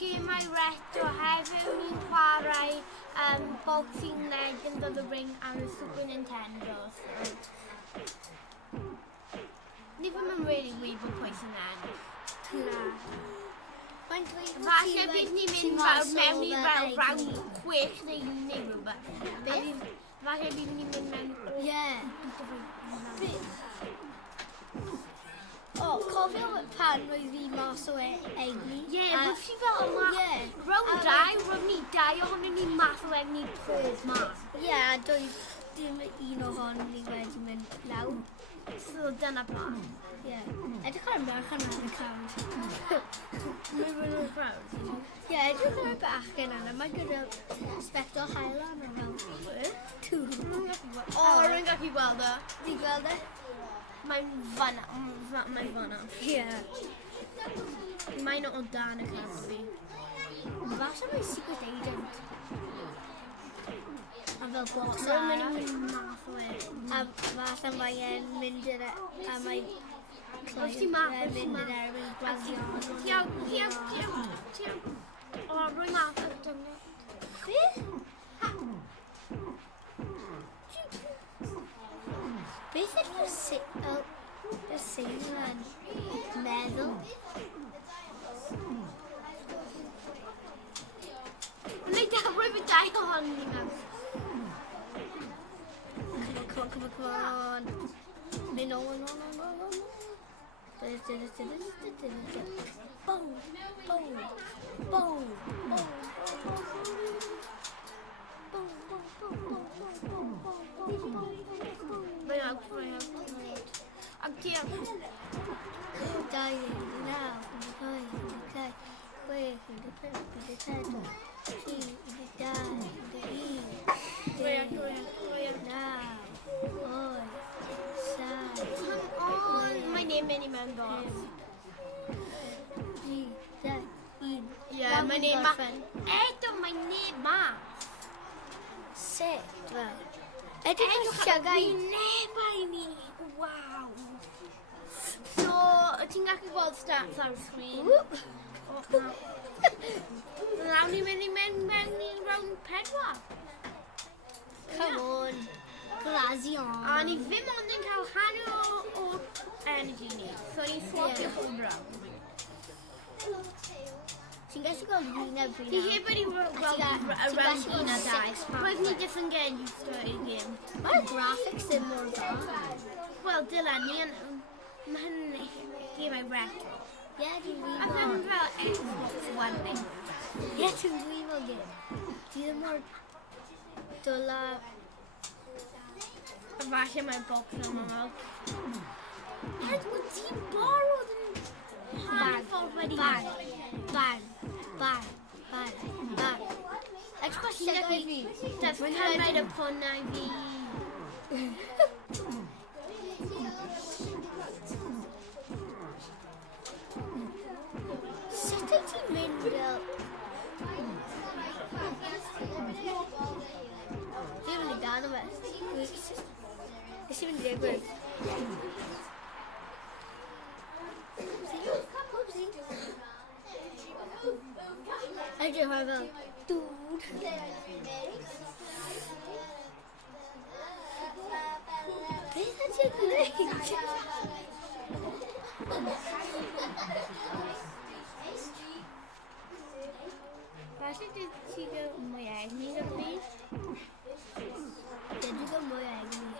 gemau retro hefyd ni'n chwarae Boxing Legends of the Ring ar y Super Nintendo. Ni ddim yn really wyb o pwy sy'n ennill. Na. Falle bydd ni'n mynd mewn i fel round 6 neu 1 neu rhywbeth. Beth? Falle bydd ni'n mynd mewn Ie. O, cofio pan roedd fi mas o egni? Ie, roedd si fel yma. Round 2, roedd ni 2 ohonyn ni mas o egni pob mas. Ie, doedd dim un ohonyn ni wedi mynd lawr. So dyna plan. Ie. Edrych ar y merch yn y crowd. Mae'n rhywun o'r crowd. Ie, edrych ar y bachgen yna. Mae gyda spectol Highland o fel. O, rwy'n gallu gweld o. Di gweld e? Mae'n fanna. Mae'n fanna. Ie. Mae'n o dan y crowd fi. Falle mae'n secret agent. A fel boss Rwy'n mynd i arall. mynd math o e. A falle mae'n mynd yn a mae Oes ti math? yn mynd yn erbyn gwasgion. Tiaw. O, rwy'n math o dyna. Beth ydych Seimon meddwl? Neu rwy'n fy 2 ohonyn ni mewn. Come on. No. Boom. Mae'n awt. Ac tiaw. 9, 10, 11, Mae'n ni'n mynd i mewn dos. Ie, mae'n ni'n gorffen. Eto, mae'n ni'n mas. Sut fel? Edrych ar siagau. Nebau ni. Waw. So, ti'n gallu gweld stats ar y sgrin? Nawr ni'n mynd i mewn i round 4. Come on. Glasion. A ni ddim ond yn cael hanner o energy ni. So ni'n swapio pob round. Ti'n gallu gweld un a fi Ti heb wedi gweld y round 1 a 2. Roedd ni jyst yn gen used to i'r game. Mae'r graphics ddim mor dda. Wel, Dylan, ni yn... Mae hyn gemau retro. Ie, dwi'n A gwybod. ddim fel Xbox One neu. Ie, dwi'n gwybod gym. Di ddim mor dwla. Falle mae'r box yma fel. Ed, wyt ti'n borrowed yn hanner ffordd wedi Ban. Edrych ar siagau fi. Daf cymryd y pwnna i fi. Sut wyt ti'n mynd fel... Dwi'n mynd i gan o fe. Nes i'n mynd i digwydd. Edrych ar fel... Dŵr. Beth ydych chi'n gwneud? Falle ti gael mwy egni na fi. Dwi'n gael mwy o egni.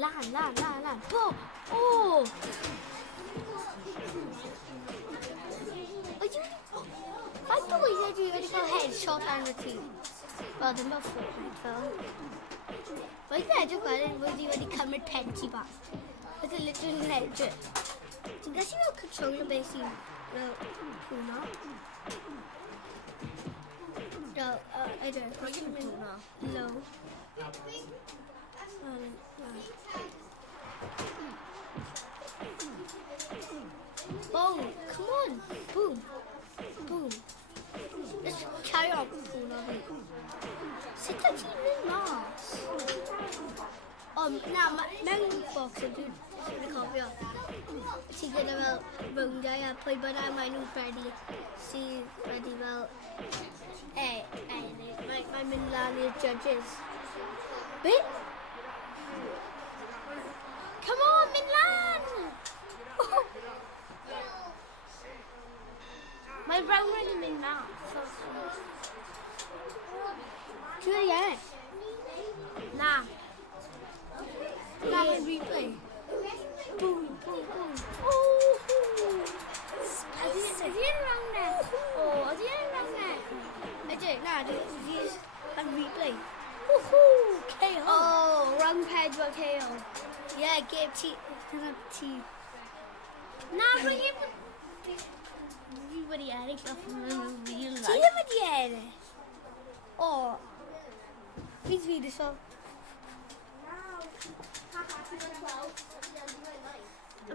Lan. Po! Oh! Faint o weithiau dwi wedi cael headshot ar y tîm? Wel, dim fel Fortnite fel. Roedd edrych wedyn wedi cymryd pen ti bach. Roedd yn literally edrych. Ti'n gallu fel control o beth sy'n fel hwnna? Ydw. Rwy'n mynd hwnna. Low. Boom. Come on. Boom. Boom. Let's carry on. Sut ydw ti'n mynd mas? Na, mewn box dwi'n cofio. Ti gyda fel rowndiau a pwy bynnag maen nhw'n credu sydd wedi fel mae'n mynd lan i'r judges. Be? Come on, mynd lan! Mae rawn wedi mynd mas. Ti'n wedi ennill? Na. Na, mae'n replay. Boom, boom, boom. Ydy e'n rawn ne? O, ydy e'n rawn ne? Ydw, na, dwi'n replay. KO. Oh, Rawn 4 KO. yeah, game ti. Dyna ti. Na, rwy'n wedi ennill off yn real Ti life. ddim wedi ennill. O, fi'n fi so.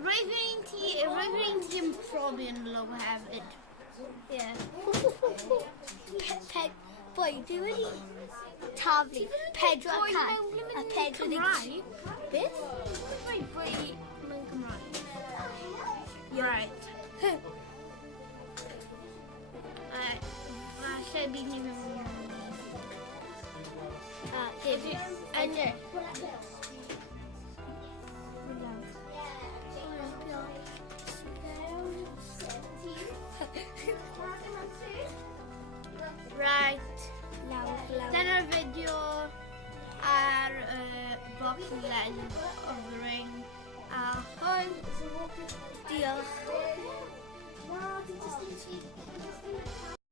Roedd rwy'n ti yn profi yn low hefyd. Yeah. Boy, dwi wedi taflu 4 Boi, can mewn a blimmin' 4 Cymraeg? Beth? Rwy'n boi mewn Cymraeg. Right. Falle bydd ni mewn... Ydw. Right. Lawr. Dyna'r fideo ar Boxing Legends of the Ring.